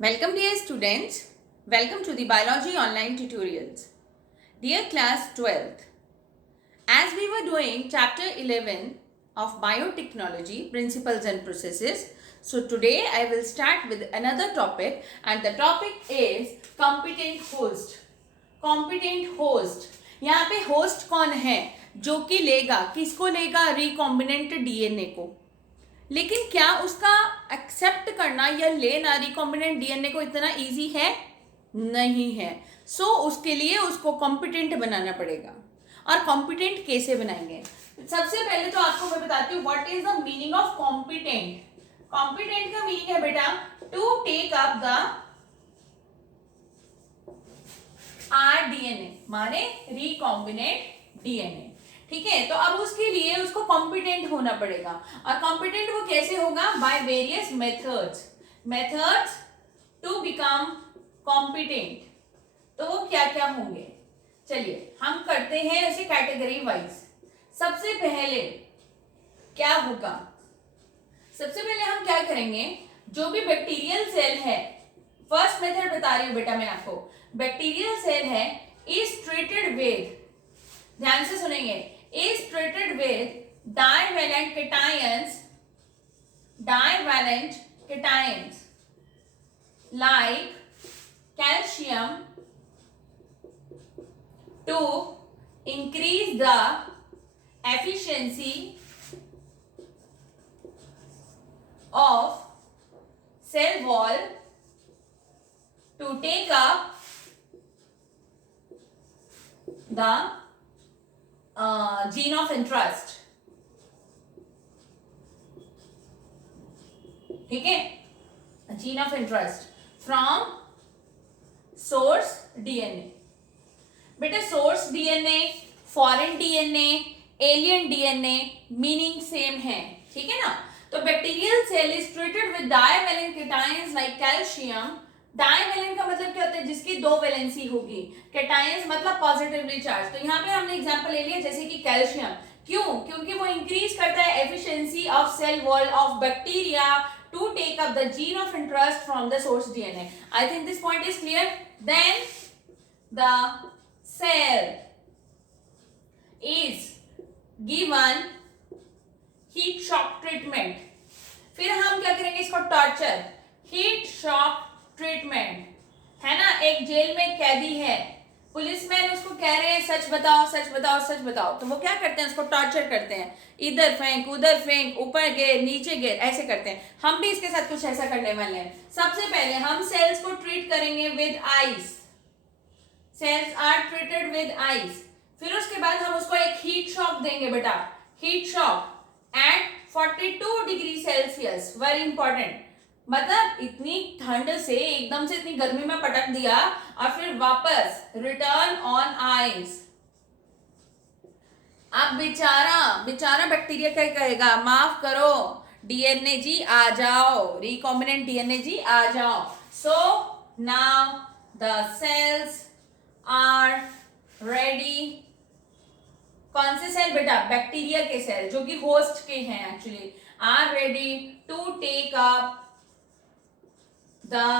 Welcome dear students. Welcome to the biology online tutorials. Dear class 12th, as we were doing chapter 11 of biotechnology principles and processes, so today I will start with another topic and the topic is competent host. Competent host. यहाँ पे host कौन है जो कि लेगा, किसको लेगा, recombinant DNA को. लेकिन क्या उसका एक्सेप्ट करना या लेना रिकॉम्बिनेंट डीएनए को इतना इजी है? नहीं है. सो उसके लिए उसको कॉम्पिटेंट बनाना पड़ेगा. और कॉम्पिटेंट कैसे बनाएंगे? सबसे पहले तो आपको मैं बताती हूँ what is the meaning of competent. Competent का मीनिंग है बेटा to take up the rDNA, माने रिकॉम्बिनेंट डीएनए. ठीक है, तो अब उसके लिए उसको कॉम्पिटेंट होना पड़ेगा. और कॉम्पिटेंट वो कैसे होगा? By various methods to become competent. तो वो क्या क्या होंगे? चलिए हम करते हैं उसे कैटेगरी वाइज. सबसे पहले क्या होगा? सबसे पहले हम क्या करेंगे, जो भी बैक्टीरियल सेल है, फर्स्ट मेथड बता रही हूं बेटा मैं आपको. बैक्टीरियल सेल है इज ट्रीटेड विद, ध्यान से सुनेंगे, is treated with divalent cations like calcium to increase the efficiency of cell wall to take up the gene of interest. ठीक है, gene of interest from source DNA. बेटा source DNA, foreign DNA, alien DNA meaning same है. ठीक है ना. तो bacterial cell is treated with divalent cations like calcium. Divalent का मतलब क्या होता है? जिसकी दो वैलेंसी होगी. कैटायंस मतलब पॉजिटिवली चार्ज. तो यहाँ पे हमने एग्जांपल ले लिया जैसे कि कैल्शियम. क्यों? क्योंकि वो इंक्रीज करता है efficiency of cell wall of bacteria to take up the gene of interest from the source DNA. I think this point is clear. Then the cell is given heat shock treatment. फिर हम क्या करेंगे? इसको torture, heat shock treatment है ना. एक jail में कैदी है, पुलिसमैन उसको कह रहे हैं सच बताओ सच बताओ सच बताओ. तो वो क्या करते हैं? उसको टॉर्चर करते हैं. इधर फेंक, उधर फेंक, ऊपर गिर, नीचे गिर, ऐसे करते हैं. हम भी इसके साथ कुछ ऐसा करने वाले हैं. सबसे पहले हम सेल्स को ट्रीट करेंगे with ice. Cells are treated with ice. फिर उसके बाद हम उसको एक हीट शॉक देंगे बेटा. Heat shock at 42 degree Celsius. Very important. मतलब इतनी ठंड से एकदम से इतनी गर्मी में पटक दिया और फिर वापस रिटर्न ऑन आइस. अब बेचारा बैक्टीरिया क्या कहेगा? माफ करो डीएनए जी आ जाओ, रिकॉम्बिनेंट डीएनए जी आ जाओ. So now the cells are ready. कौन से सेल बेटा? बैक्टीरिया के सेल जो कि होस्ट के हैं actually, are ready to take up the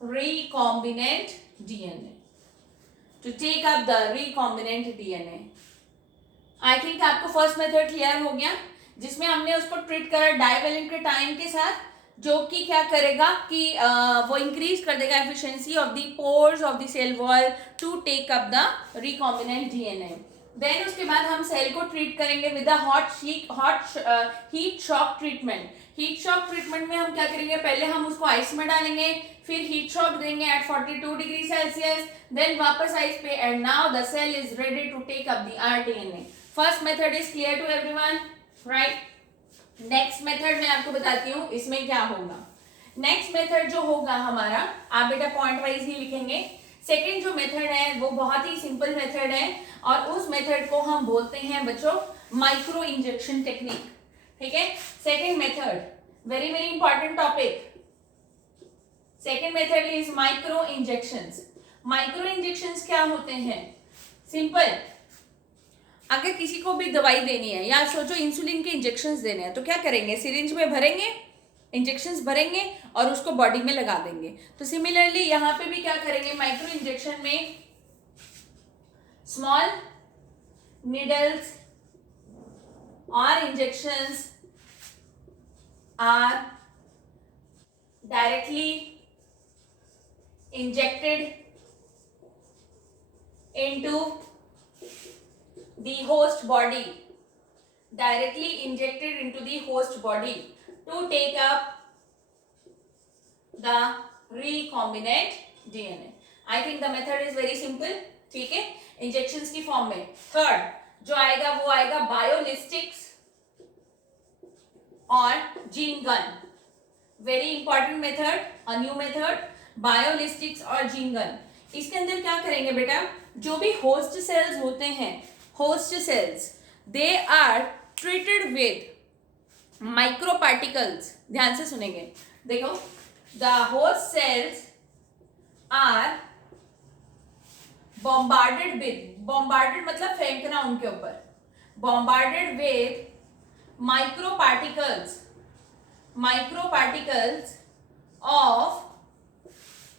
recombinant DNA. To take up the recombinant DNA. I think आपको फर्स्ट मेथड क्लियर हो गया, जिसमें हमने उसको ट्रीट करा डाइवैलेंट के टाइम के साथ, जो कि क्या करेगा कि वो इंक्रीज कर देगा efficiency of the pores of the cell wall to take up the recombinant DNA. Then उसके बाद हम सेल को ट्रीट करेंगे with heat shock treatment. Heat shock treatment में हम क्या करेंगे? पहले हम उसको आइस में डालेंगे, फिर हीट शॉक देंगे एट 42 डिग्री सेल्सियस, देन वापस आइस पे, and now the cell is ready to take up the rDNA. First method is clear to everyone, right? Next method मैं आपको बताती हूँ इसमें क्या होगा. नेक्स्ट मेथड जो होगा हमारा, आप बेटा पॉइंट वाइज ही लिखेंगे. सेकेंड जो मेथड है वो बहुत ही सिंपल मेथड है और उस मेथड को हम बोलते हैं बच्चों माइक्रो इंजेक्शन टेक्निक. ठीक है, second method very very important topic. Second method is micro injections. Micro injections क्या होते हैं? सिंपल, अगर किसी को भी दवाई देनी है या सोचो इंसुलिन के इंजेक्शंस देने हैं तो क्या करेंगे? सिरिंज में भरेंगे, इंजेक्शंस भरेंगे और उसको बॉडी में लगा देंगे। तो सिमिलरली यहाँ पे भी क्या करेंगे, माइक्रो इंजेक्शन में स्मॉल नीडल्स और injections are directly injected into the host body, directly injected into the host body to take up the recombinant DNA. I think the method is very simple. ठीक है, injections की form में। Third जो आएगा वो आएगा बायोलिस्टिक्स और gene gun. Very important method, a new method, बायोलिस्टिक्स और जीन गन। इसके अंदर क्या करेंगे बेटा, जो भी होस्ट सेल्स होते हैं, host cells, they are treated with micro particles. ध्यान से सुनेंगे, देखो, the host cells are bombarded with, bombarded मतलब फेंकना उनके ऊपर, bombarded with micro particles of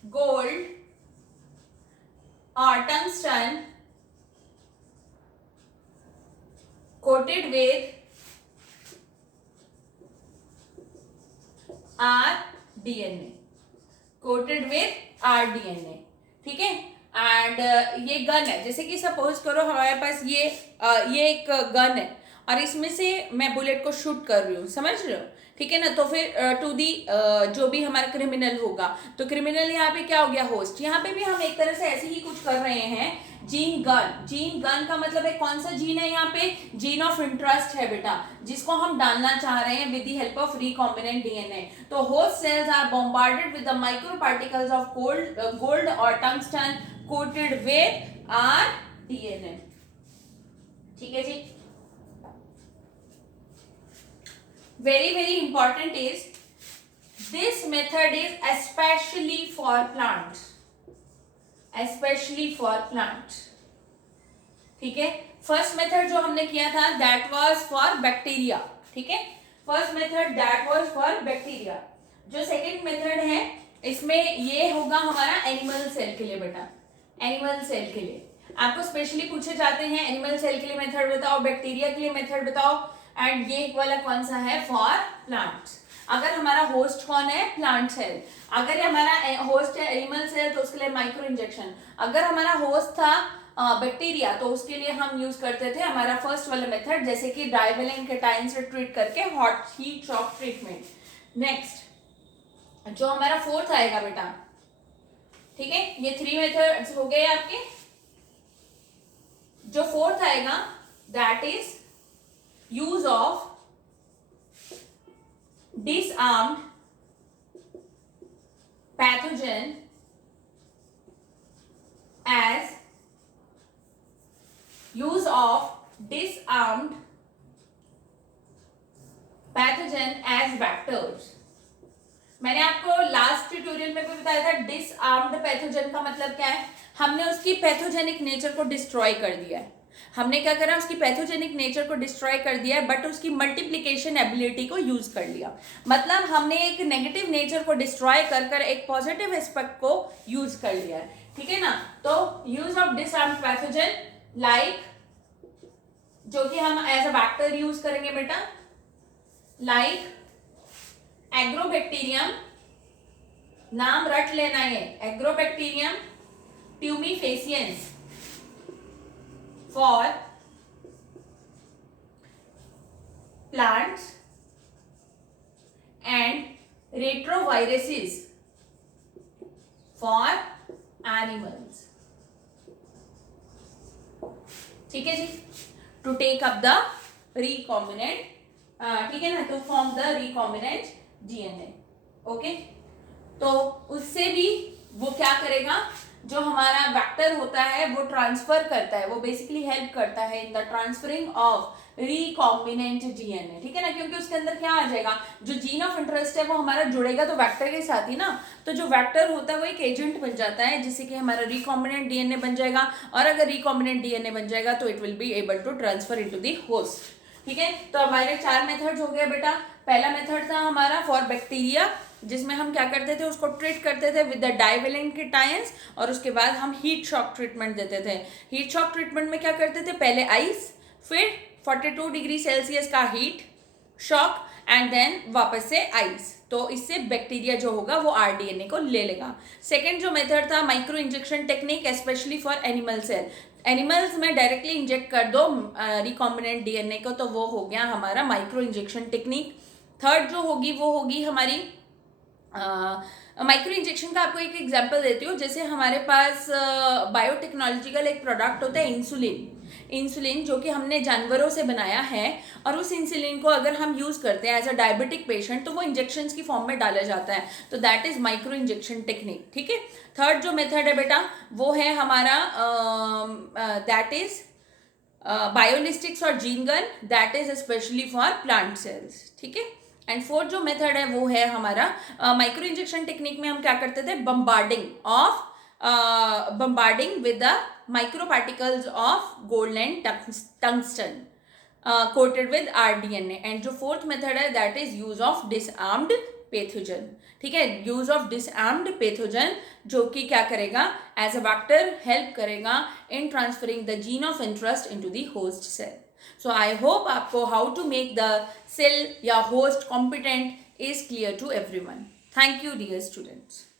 gold or tungsten coated with rDNA, coated with rDNA, ठीक है। एंड ये गन है, जैसे कि सपोज करो हमारे पास ये एक गन है और इसमें से मैं बुलेट को शूट कर रही हूँ, समझ रहे हो, ठीक है ना। तो फिर टू दी जो भी हमारा क्रिमिनल होगा, तो क्रिमिनल यहाँ पे क्या हो गया, होस्ट। यहाँ पे भी हम एक तरह से ऐसे ही कुछ कर रहे हैं, जीन गन। जीन गन का मतलब है कौन सा जीन है, यहाँ पे जीन ऑफ इंटरेस्ट है बेटा, जिसको हम डालना चाह रहे हैं with the help of recombinant DNA. तो host cells are bombarded with the micro particles of gold और टंगस्टन कोटेड विद rDNA, ठीक है जी। very important is this method is especially for plants, ठीक है। फर्स्ट मेथड जो हमने किया था दैट वाज फॉर बैक्टीरिया, ठीक है, first method that was for bacteria. जो सेकंड मेथड है इसमें ये होगा हमारा एनिमल सेल के लिए बेटा, एनिमल सेल के लिए आपको स्पेशली पूछे जाते हैं, एनिमल सेल के लिए मेथड बताओ, बैक्टीरिया के लिए मेथड बताओ, एंड ये वाला कौन सा है, फॉर प्लांट्स। अगर हमारा होस्ट कौन है, प्लांट सेल। अगर हमारा होस्ट है एनिमल सेल तो उसके लिए माइक्रो इंजेक्शन। अगर हमारा होस्ट था बैक्टीरिया तो उसके लिए हम यूज करते थे हमारा फर्स्ट वाला मेथड, जैसे कि डाइवेलेंट केटाइन से ट्रीट करके hot heat shock treatment. Next जो हमारा फोर्थ आएगा बेटा, ठीक है, ये 3 मेथड्स हो गए आपके। जो फोर्थ आएगा that is use of disarmed pathogen as vectors। मैंने आपको लास्ट ट्यूटोरियल में भी बताया था डिसआर्म्ड पैथोजन का मतलब क्या है, हमने उसकी पैथोजेनिक नेचर को डिस्ट्रॉय कर दिया है। हमने क्या करा, उसकी पैथोजेनिक नेचर को डिस्ट्रॉय कर दिया है, बट उसकी मल्टीप्लिकेशन एबिलिटी को यूज कर लिया। मतलब हमने एक नेगेटिव नेचर को डिस्ट्रॉय कर एक पॉजिटिव एस्पेक्ट को यूज कर लिया है, ठीक है ना। तो use of disarmed pathogen like, जो कि हम एज अ वेक्टर यूज करेंगे बेटा, लाइक एग्रोबैक्टीरियम, नाम रट लेना है, agrobacterium tumefaciens for plants and retroviruses for animals, ठीक है जी, to take up the recombinant, ठीक है ना, to form the recombinant DNA, okay. तो उससे भी वो क्या करेगा, जो हमारा वेक्टर होता है वो ट्रांसफर करता है, वो बेसिकली हेल्प करता है in the transferring of recombinant DNA, ठीक है ना, क्योंकि उसके अंदर क्या आ जाएगा, जो जीन ऑफ इंटरेस्ट है वो हमारा जुड़ेगा तो वेक्टर के साथ ही ना, तो जो वेक्टर होता है वो एक एजेंट बन जाता है जिससे कि हमारा रिकॉम्बिनेंट डीएनए बन जाएगा, और अगर रिकॉम्बिनेंट डीएनए बन जाएगा तो it will be able to transfer into the host, ठीक है। तो हमारे 4 मेथड्स हो गए बेटा। पहला मेथड था हमारा फॉर बैक्टीरिया, जिसमें हम क्या करते थे, उसको ट्रीट करते थे विद द डाइवेलेंट केटायंस, और उसके बाद हम हीट शॉक ट्रीटमेंट देते थे। हीट शॉक ट्रीटमेंट में क्या करते थे, पहले आइस, फिर 42 डिग्री सेल्सियस का हीट शॉक एंड देन वापस से आइस। तो इससे बैक्टीरिया जो होगा वो आरडीएनए को ले लेगा। सेकेंड जो मेथड था micro injection technique, specially for animal cell. Animals में डायरेक्टली इंजेक्ट कर दो रिकॉम्बिनेंट डीएनए को, तो वो हो गया हमारा माइक्रो इंजेक्शन टेक्निक। थर्ड जो होगी वो होगी हमारी माइक्रो इंजेक्शन का। आपको एक एग्जांपल देती हूँ, जैसे हमारे पास बायोटेक्नोलॉजिकल एक प्रोडक्ट होता है इंसुलिन, जो कि हमने जानवरों से बनाया है, और उस इंसुलिन को अगर हम यूज करते हैं एज अ डायबिटिक पेशेंट तो वो इंजेक्शन की फॉर्म में डाला जाता है, तो that is micro injection technique. ठीक है। थर्ड जो मेथड है बेटा वो है हमारा दैट इज बायोलिस्टिक्स और gene gun, that is specially for plant cells. ठीक है। एंड फोर्थ जो मेथड है वो है हमारा माइक्रो इंजेक्शन टेक्निक में हम क्या करते थे, bombarding with the micro particles of gold and tungsten coated with RDNA. And जो फोर्थ मेथड है that is use of disarmed pathogen. ठीक है, यूज ऑफ डिसआर्म्ड पैथोजन, जो कि क्या करेगा, एज अ वेक्टर हेल्प करेगा in transferring the gene of interest into the host cell. So I hope आपको how to make the cell या host competent is clear to everyone. Thank you dear students.